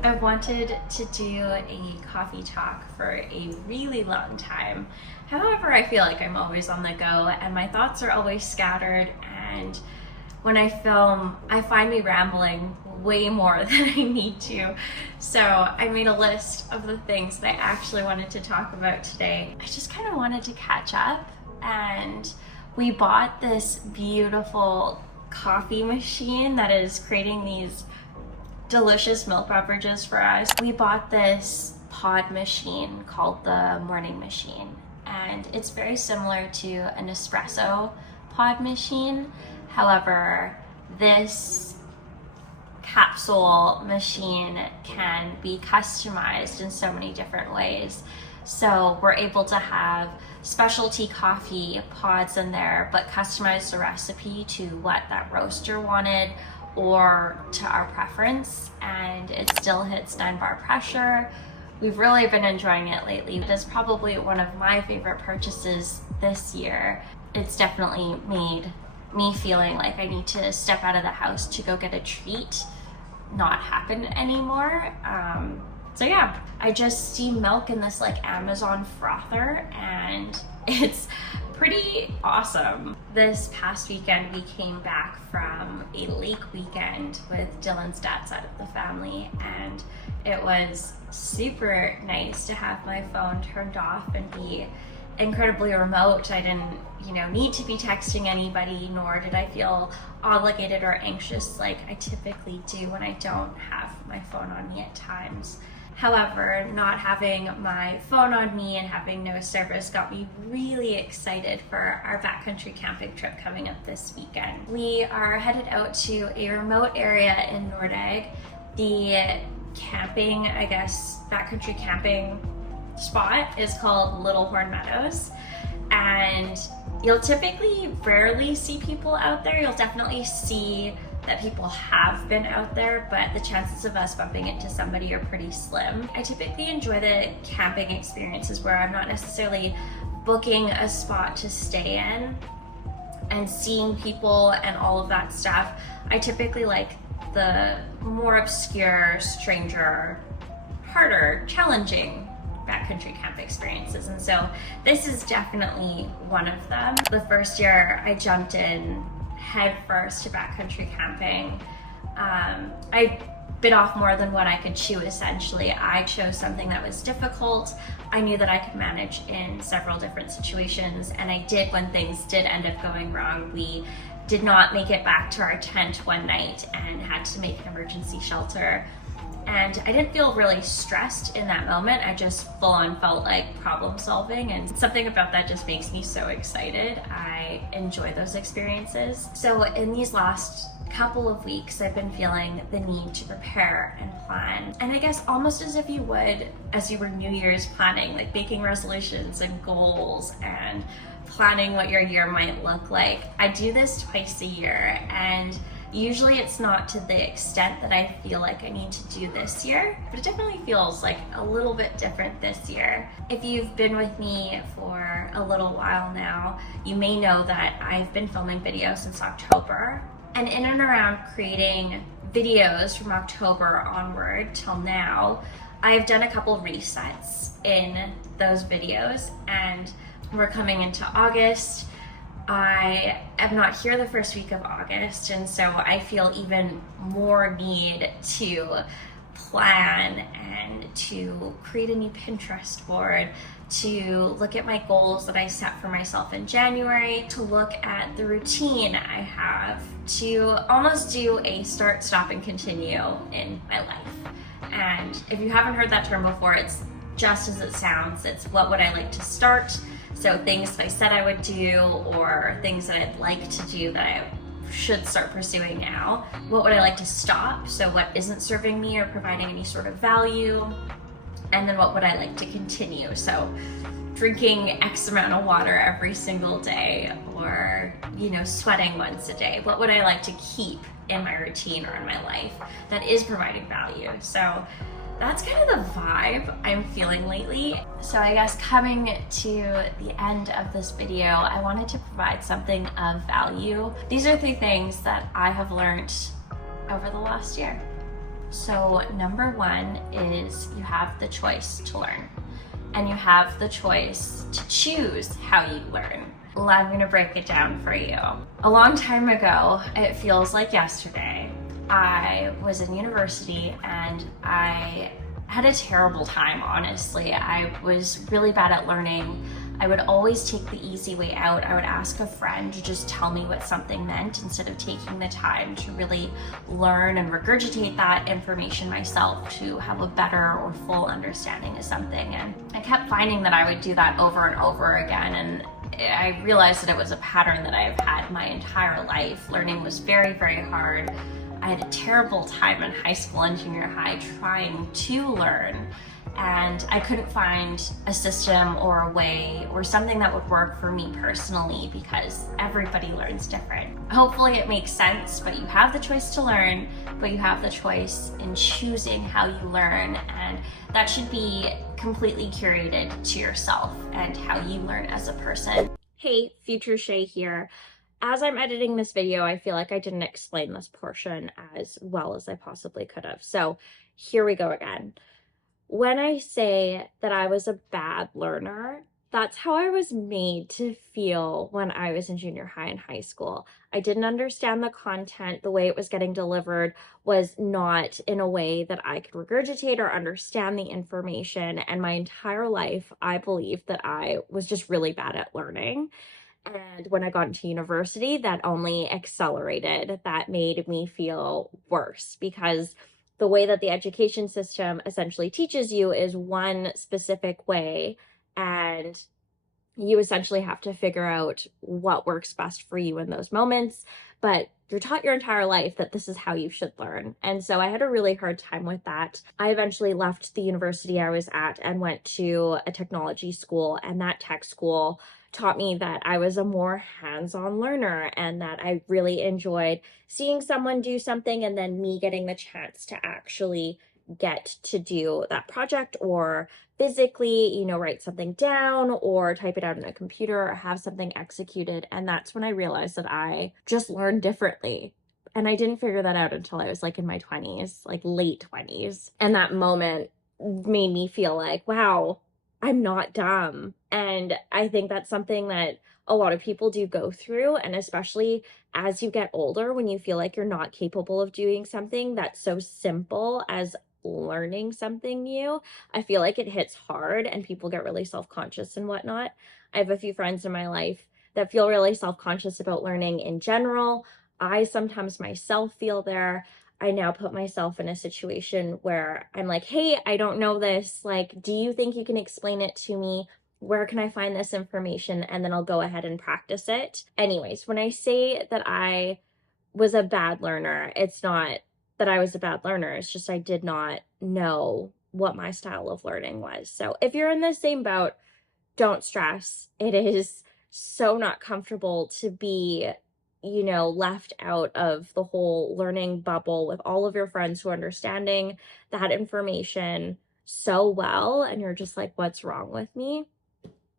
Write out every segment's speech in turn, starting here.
I've wanted to do a coffee talk for a really long time. However, I feel like I'm always on the go and my thoughts are always scattered, and when I film, I find me rambling way more than I need to. So I made a list of the things that I actually wanted to talk about today. I just kind of wanted to catch up, and we bought this beautiful coffee machine that is creating these delicious milk beverages for us. We bought this pod machine called the Morning Machine, and it's very similar to an espresso pod machine. However, this capsule machine can be customized in so many different ways. So we're able to have specialty coffee pods in there, but customize the recipe to what that roaster wanted or to our preference, and it still hits 9 bar pressure. We've really been enjoying it lately. It is probably one of my favorite purchases this year. It's definitely made me feeling like I need to step out of the house to go get a treat not happen anymore. So yeah, I just steam milk in this like Amazon frother, and it's pretty awesome. This past weekend we came back from a lake weekend with Dylan's dad's side of the family, and it was super nice to have my phone turned off and be incredibly remote. I didn't, need to be texting anybody, nor did I feel obligated or anxious like I typically do when I don't have my phone on me at times. However, not having my phone on me and having no service got me really excited for our backcountry camping trip coming up this weekend. We are headed out to a remote area in Nordegg. The camping, backcountry camping spot is called Little Horn Meadows, and you'll typically rarely see people out there. You'll definitely see that people have been out there, but the chances of us bumping into somebody are pretty slim. I typically enjoy the camping experiences where I'm not necessarily booking a spot to stay in and seeing people and all of that stuff. I typically like the more obscure, stranger, harder, challenging backcountry camp experiences, and so this is definitely one of them. The first year I jumped in head first to backcountry camping, I bit off more than what I could chew essentially. I chose something that was difficult. I knew that I could manage in several different situations, and I did when things did end up going wrong. We did not make it back to our tent one night and had to make an emergency shelter. And I didn't feel really stressed in that moment. I just full on felt like problem solving, and something about that just makes me so excited. I enjoy those experiences. So in these last couple of weeks, I've been feeling the need to prepare and plan. And I guess almost as if you would as you were New Year's planning, like making resolutions and goals and planning what your year might look like. I do this twice a year, and usually it's not to the extent that I feel like I need to do this year, but it definitely feels like a little bit different this year. If you've been with me for a little while now, you may know that I've been filming videos since October, and in and around creating videos from October onward till now, I've done a couple resets in those videos, and we're coming into August. I am not here the first week of August, and so I feel even more need to plan and to create a new Pinterest board, to look at my goals that I set for myself in January, to look at the routine I have, to almost do a start, stop, and continue in my life. And if you haven't heard that term before, it's just as it sounds. It's what would I like to start? So things that I said I would do, or things that I'd like to do that I should start pursuing now. What would I like to stop? So what isn't serving me or providing any sort of value? And then what would I like to continue? So drinking X amount of water every single day, or, sweating once a day. What would I like to keep in my routine or in my life that is providing value? So that's kind of the vibe I'm feeling lately. So I guess coming to the end of this video, I wanted to provide something of value. These are 3 things that I have learned over the last year. So number 1 is you have the choice to learn, and you have the choice to choose how you learn. I'm gonna break it down for you. A long time ago, it feels like yesterday, I was in university and I had a terrible time, honestly. I was really bad at learning. I would always take the easy way out. I would ask a friend to just tell me what something meant instead of taking the time to really learn and regurgitate that information myself to have a better or full understanding of something. And I kept finding that I would do that over and over again, and I realized that it was a pattern that I've had my entire life. Learning was very, very hard. I had a terrible time in high school and junior high trying to learn, and I couldn't find a system or a way or something that would work for me personally, because everybody learns different. Hopefully it makes sense, but you have the choice to learn, but you have the choice in choosing how you learn, and that should be completely curated to yourself and how you learn as a person. Hey, Future Shay here. As I'm editing this video, I feel like I didn't explain this portion as well as I possibly could have. So here we go again. When I say that I was a bad learner, that's how I was made to feel when I was in junior high and high school. I didn't understand the content. The way it was getting delivered was not in a way that I could regurgitate or understand the information. And my entire life, I believed that I was just really bad at learning. And when I got into university, that only accelerated. That made me feel worse, because the way that the education system essentially teaches you is one specific way, and you essentially have to figure out what works best for you in those moments. But you're taught your entire life that this is how you should learn. And so I had a really hard time with that. I eventually left the university I was at and went to a technology school, and that tech school taught me that I was a more hands-on learner, and that I really enjoyed seeing someone do something and then me getting the chance to actually get to do that project, or physically, write something down or type it out on a computer or have something executed. And that's when I realized that I just learned differently. And I didn't figure that out until I was in my 20s, late 20s. And that moment made me feel like, wow, I'm not dumb. And I think that's something that a lot of people do go through. And especially as you get older, when you feel like you're not capable of doing something that's so simple as learning something new, I feel like it hits hard and people get really self-conscious and whatnot. I have a few friends in my life that feel really self-conscious about learning in general. I sometimes myself feel there. I now put myself in a situation where I'm like, hey, I don't know this. Do you think you can explain it to me? Where can I find this information? And then I'll go ahead and practice it. Anyways, when I say that I was a bad learner, it's not that I was a bad learner. It's just I did not know what my style of learning was. So if you're in the same boat, don't stress. It is so not comfortable to be, left out of the whole learning bubble with all of your friends who are understanding that information so well. And you're just like, what's wrong with me?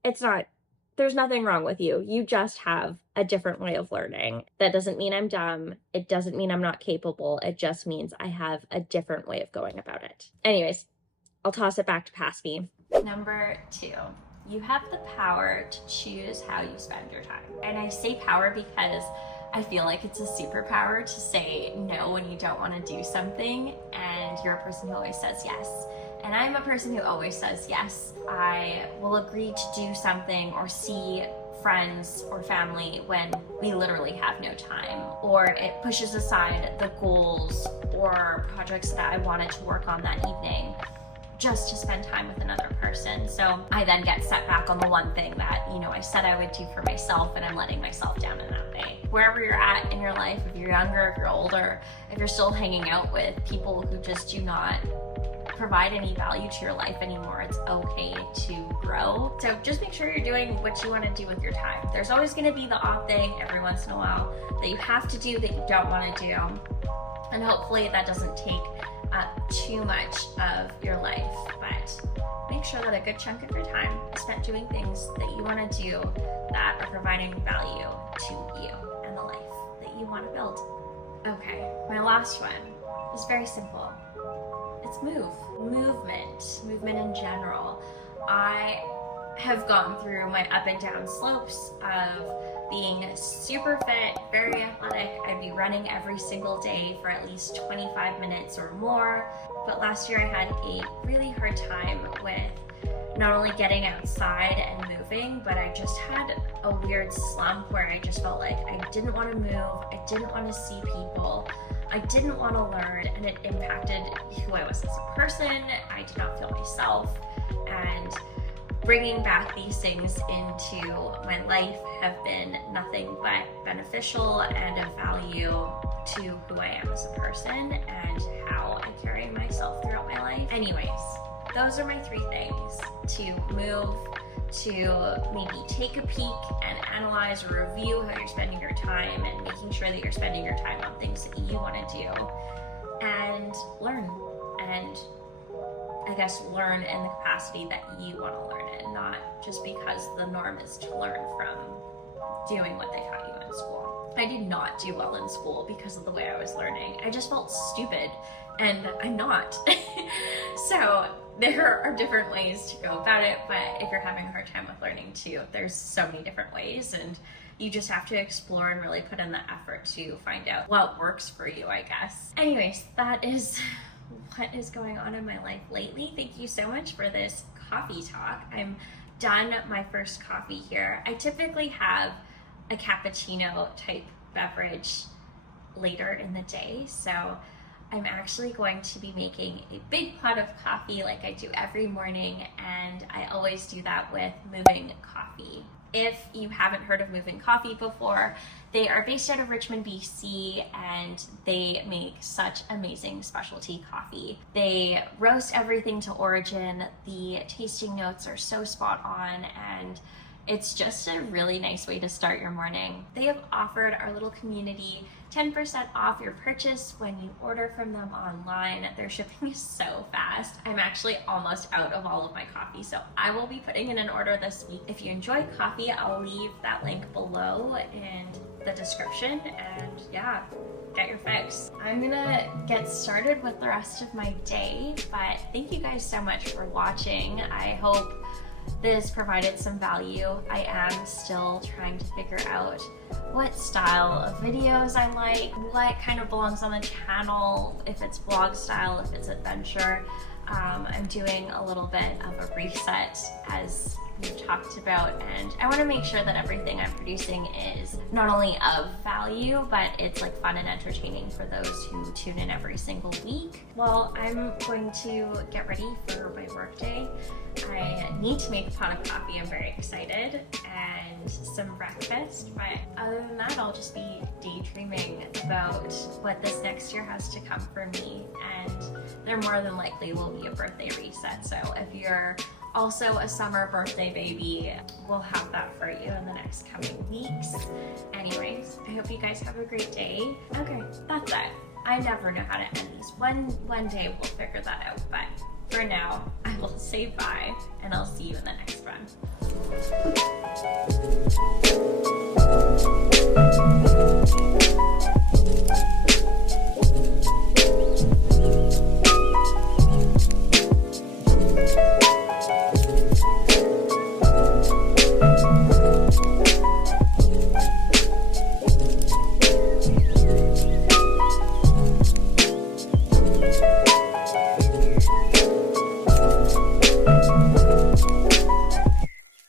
It's not. There's nothing wrong with you. You just have a different way of learning. That doesn't mean I'm dumb. It doesn't mean I'm not capable. It just means I have a different way of going about it. Anyways, I'll toss it back to past me. Number 2, you have the power to choose how you spend your time. And I say power because I feel like it's a superpower to say no when you don't want to do something, and you're a person who always says yes. And I'm a person who always says yes. I will agree to do something or see friends or family when we literally have no time, or it pushes aside the goals or projects that I wanted to work on that evening just to spend time with another person. So I then get set back on the one thing that, I said I would do for myself, and I'm letting myself down in that way. Wherever you're at in your life, if you're younger, if you're older, if you're still hanging out with people who just do not provide any value to your life anymore, it's okay to grow. So just make sure you're doing what you want to do with your time. There's always going to be the odd thing every once in a while that you have to do that you don't want to do. And hopefully that doesn't take up too much of your life, but make sure that a good chunk of your time is spent doing things that you want to do that are providing value to you and the life that you want to build. Okay, my last one is very simple. It's movement in general. I have gone through my up and down slopes of being super fit, very athletic. I'd be running every single day for at least 25 minutes or more. But last year I had a really hard time with not only getting outside and moving, but I just had a weird slump where I just felt like I didn't want to move, I didn't want to see people, I didn't want to learn, and it impacted who I was as a person. I did not feel myself, and bringing back these things into my life have been nothing but beneficial and of value to who I am as a person and how I carry myself throughout my life. Anyways, those are my 3 things: to move, to maybe take a peek and analyze or review how you're spending your time and making sure that you're spending your time on things that you want to do, and learn. And I guess learn in the capacity that you want to learn it, not just because the norm is to learn from doing what they taught you in school. I did not do well in school because of the way I was learning. I just felt stupid, and I'm not. So there are different ways to go about it, but if you're having a hard time with learning too, there's so many different ways, and you just have to explore and really put in the effort to find out what works for you, I guess. Anyways, that is what is going on in my life lately. Thank you so much for this coffee talk. I'm done my first coffee here. I typically have a cappuccino type beverage later in the day, so I'm actually going to be making a big pot of coffee like I do every morning, and I always do that with Moving Coffee. If you haven't heard of Moving Coffee before, they are based out of Richmond, BC, and they make such amazing specialty coffee. They roast everything to origin. The tasting notes are so spot on, and it's just a really nice way to start your morning. They have offered our little community 10% off your purchase when you order from them online. Their shipping is so fast. I'm actually almost out of all of my coffee, so I will be putting in an order this week. If you enjoy coffee, I'll leave that link below in the description, and yeah, get your fix. I'm gonna get started with the rest of my day, but thank you guys so much for watching. I hope this provided some value. I am still trying to figure out what style of videos I like, what kind of belongs on the channel, if it's vlog style, if it's adventure. I'm doing a little bit of a reset as we've talked about, and I want to make sure that everything I'm producing is not only of value, but it's like fun and entertaining for those who tune in every single week. Well, I'm going to get ready for my work day. I need to make a pot of coffee. I'm very excited, and some breakfast, but other than that, I'll just be daydreaming about what this next year has to come for me, and there more than likely will be a birthday reset. So if you're also a summer birthday baby, we'll have that for you in the next coming weeks. Anyways, I hope you guys have a great day. Okay, that's it. I never know how to end these. One day we'll figure that out, but for now, I will say bye, and I'll see you in the next one.